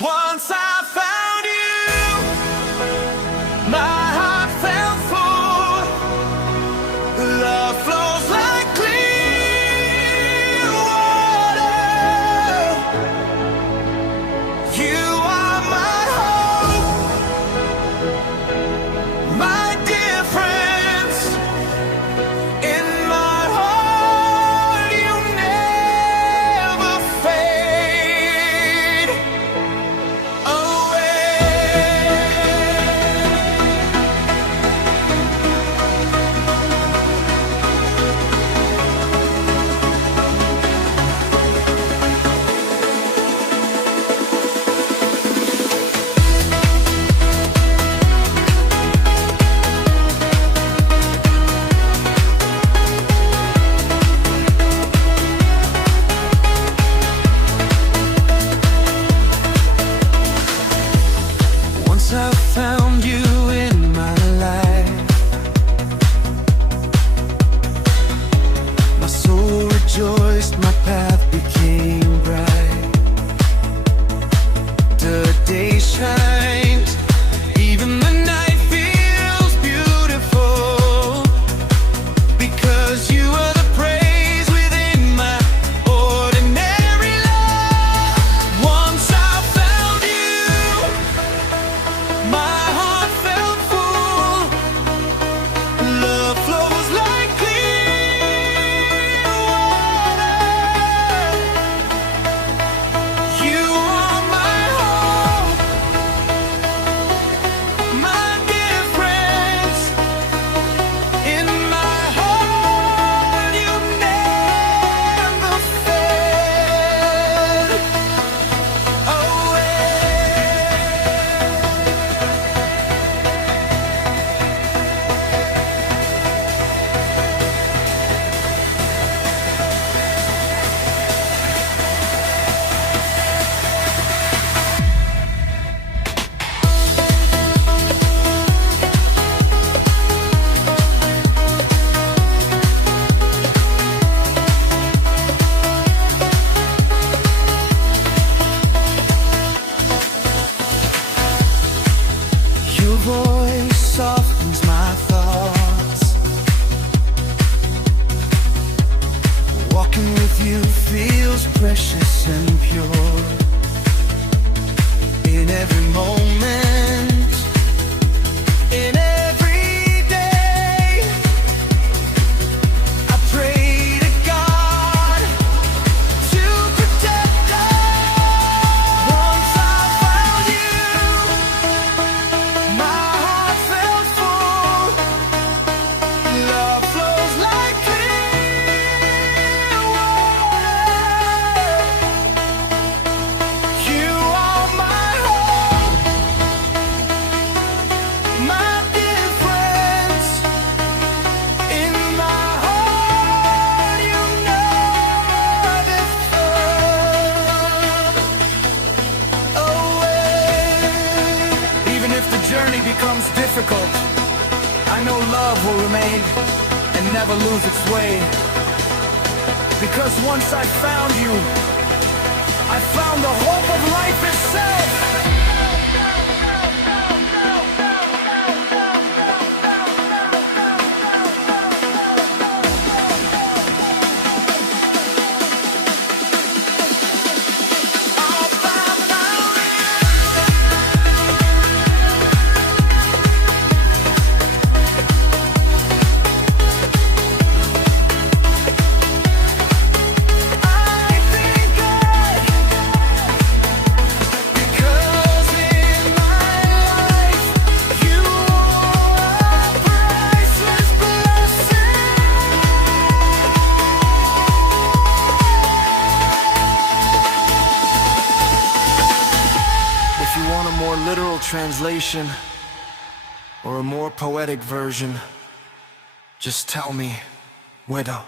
Once I found you, my heart felt full. Love flows like clear water. You are my hope, my difference. In my heart, you never fade away. Once I found you in my life, my soul rejoiced, my path became bright. The day shines, even the night feels beautiful, because you are the praise within my ordinary life. Once I found you, my heart felt full. Love flows like clear water. You are my hope, my difference. In my heart, you never fade away. Your voice softens my thoughts. Walking with you feels precious and pure. In every moment, in every day, I pray to God to protect us. Once I found you, my heart felt full. Love flows like clear water. You are my hope, my difference. In my heart, you never fade away. Even if the journey becomes difficult, I know love will remain and never lose its way. Because once I found you, I found the hope of life itself. Because in my life, you are a priceless blessing. If you want a more literal translation or a more poetic version, just tell me, widow.